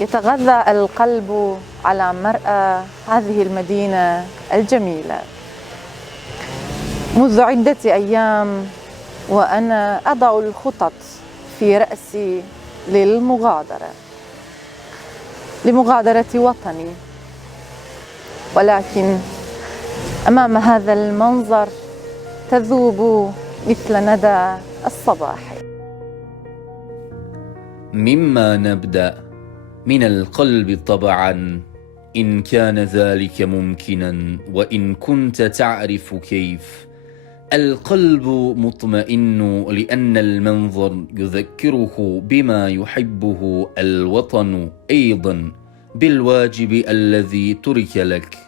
يتغذى القلب على مرأى هذه المدينة الجميلة. منذ عدة أيام وأنا أضع الخطط في رأسي لمغادرة وطني، ولكن أمام هذا المنظر تذوب مثل ندى الصباح. مما نبدأ من القلب طبعا، إن كان ذلك ممكنا، وإن كنت تعرف كيف. القلب مطمئن لأن المنظر يذكره بما يحبه الوطن، أيضا بالواجب الذي ترك لك.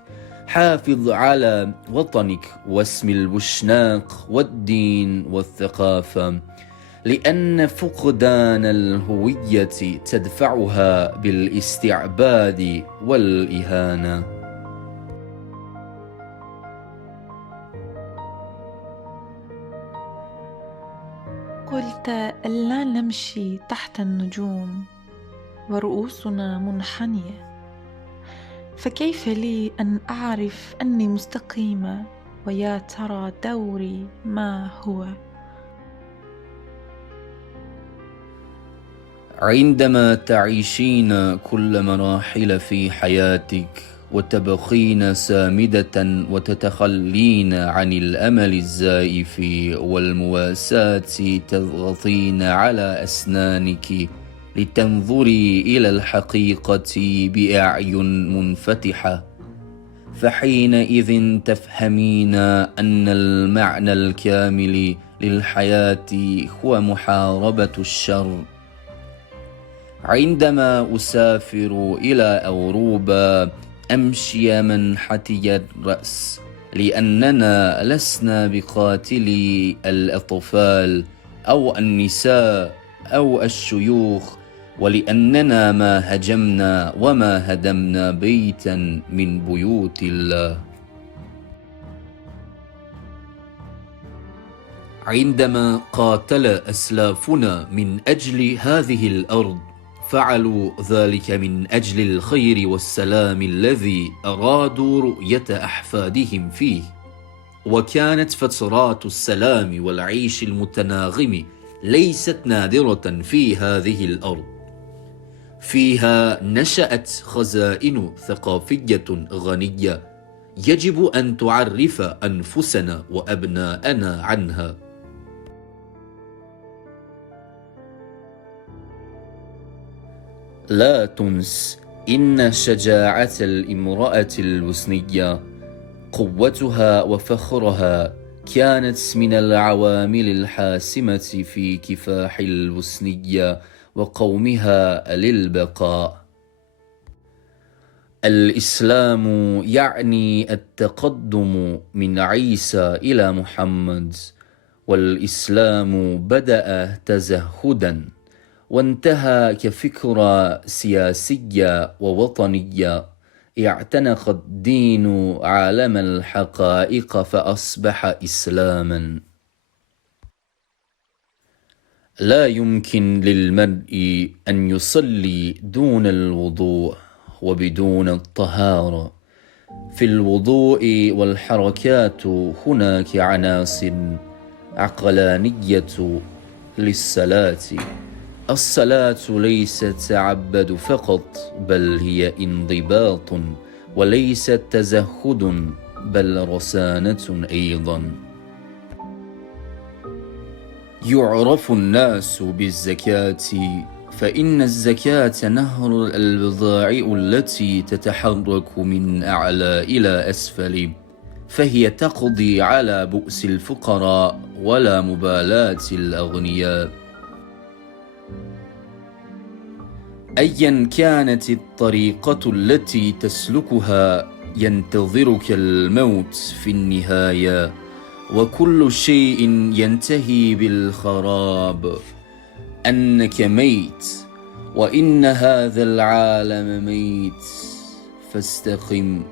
حافظ على وطنك واسم البوشناق والدين والثقافة، لأن فقدان الهوية تدفعها بالاستعباد والإهانة. قلت ألا نمشي تحت النجوم ورؤوسنا منحنية، فكيف لي أن أعرف أني مستقيمة ويا ترى دوري ما هو؟ عندما تعيشين كل مراحل في حياتك وتبقين سامدة وتتخلين عن الأمل الزائف والمواساة، تضغطين على أسنانك لتنظري إلى الحقيقة بأعين منفتحة، فحينئذ تفهمين أن المعنى الكامل للحياة هو محاربة الشر. عندما أسافر إلى أوروبا أمشي منحتي الرأس، لأننا لسنا بقاتلي الأطفال أو النساء أو الشيوخ، ولأننا ما هجمنا وما هدمنا بيتا من بيوت الله. عندما قاتل أسلافنا من أجل هذه الأرض، فعلوا ذلك من أجل الخير والسلام الذي أرادوا رؤية أحفادهم فيه. وكانت فترات السلام والعيش المتناغم ليست نادرة في هذه الأرض، فيها نشأت خزائن ثقافية غنية يجب أن تعرف أنفسنا وأبناءنا عنها. لا تنس إن شجاعة الامرأة البوسنية، قوتها وفخرها، كانت من العوامل الحاسمة في كفاح البوسنية وقومها للبقاء. الإسلام يعني التقدم من عيسى إلى محمد، والإسلام بدأ تزهدا وانتهى كفكرة سياسية ووطنية. اعتنق الدين عالم الحقائق فأصبح إسلاما. لا يمكن للمرء أن يصلي دون الوضوء وبدون الطهارة. في الوضوء والحركات هناك عناصر عقلانية للصلاة. الصلاة ليست تعبد فقط، بل هي انضباط، وليست تزهد بل رسانة أيضا. يعرف الناس بالزكاة، فإن الزكاة نهر البضائع التي تتحرك من أعلى إلى أسفل، فهي تقضي على بؤس الفقراء ولا مبالاة الأغنياء. أيا كانت الطريقة التي تسلكها، ينتظرك الموت في النهاية، وكل شيء ينتهي بالخراب. أنك ميت، وإن هذا العالم ميت، فاستقم